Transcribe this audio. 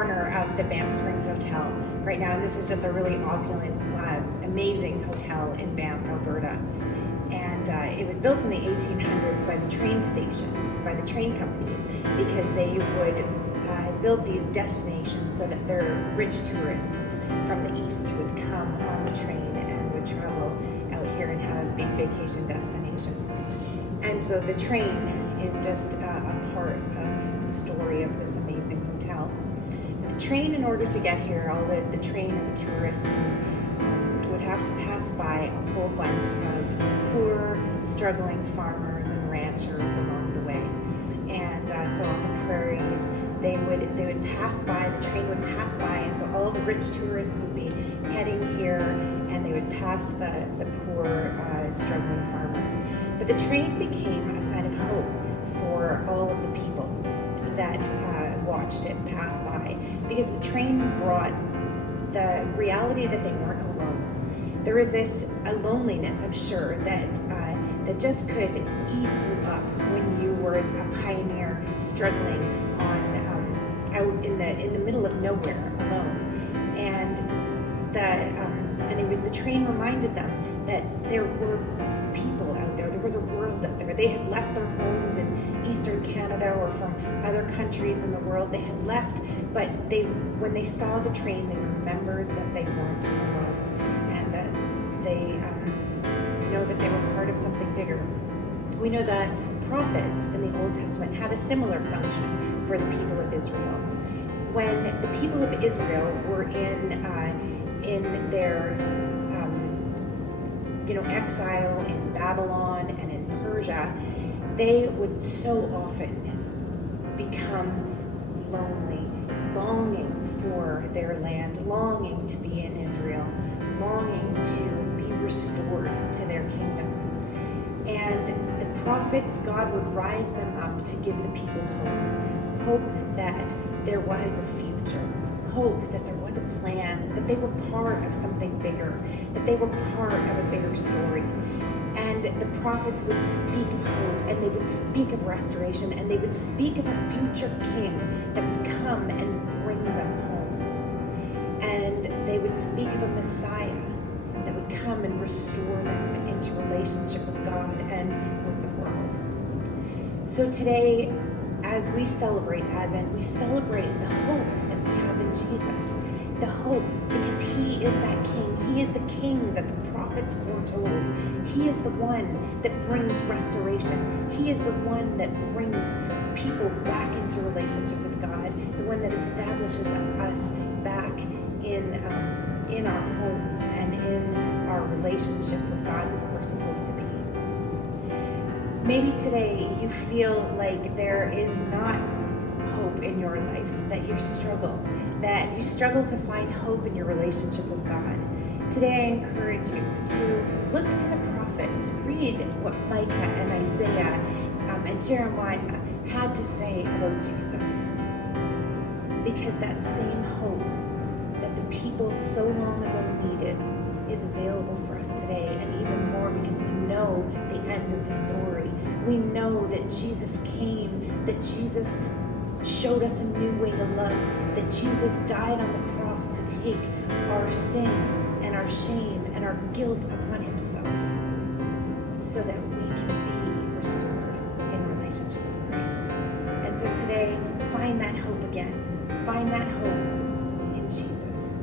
corner of the Banff Springs Hotel right now, and this is just a really opulent, amazing hotel in Banff, Alberta. And it was built in the 1800s by the train stations, by the train companies, because they would build these destinations so that their rich tourists from the east would come on the train and would travel out here and have a big vacation destination. And so the train is just a part of the story of this amazing hotel. But the train, in order to get here, all the train and the tourists would have to pass by a whole bunch of poor, struggling farmers and ranchers along the way. And so on the prairies, they would pass by, the train would pass by, and so all the rich tourists would be heading here, and they would pass the poor, struggling farmers. But the train became a sign of hope for all of the people that watched it pass by, because the train brought the reality that they weren't alone. There was this a loneliness, I'm sure, that just could eat you up when you were a pioneer struggling on out in the middle of nowhere alone. And it was the train reminded them that there were people out there. There was a world out there. They had left their homes in Eastern Canada or from other countries in the world. They had left, but when they saw the train, they remembered that they weren't alone, and that they know that they were part of something bigger. We know that prophets in the Old Testament had a similar function for the people of Israel. When the people of Israel were in their exile in Babylon and in Persia, they would so often become lonely, longing for their land, longing to be in Israel, longing to be restored to their kingdom. And the prophets, God would rise them up to give the people hope that there was a future, hope that there was a plan, that they were part of something bigger, that they were part of a bigger story. And the prophets would speak of hope, and they would speak of restoration, and they would speak of a future king that would come and bring them home. And they would speak of a Messiah that would come and restore them into relationship with God and with the world. So today, as we celebrate Advent, we celebrate the hope that we have in Jesus. The hope, because He is that King. He is the King that the prophets foretold. He is the one that brings restoration. He is the one that brings people back into relationship with God, the one that establishes us back in our homes and in our relationship with God where we're supposed to be. Maybe today you feel like there is not hope in your life, that you struggle to find hope in your relationship with God. Today I encourage you to look to the prophets, read what Micah and Isaiah and Jeremiah had to say about Jesus. Because that same hope that the people so long ago needed is available for us today, and even more because we know the end of the story. We know that Jesus came, that Jesus showed us a new way to love, that Jesus died on the cross to take our sin and our shame and our guilt upon Himself so that we can be restored in relationship with Christ. And so today, find that hope again. Find that hope in Jesus.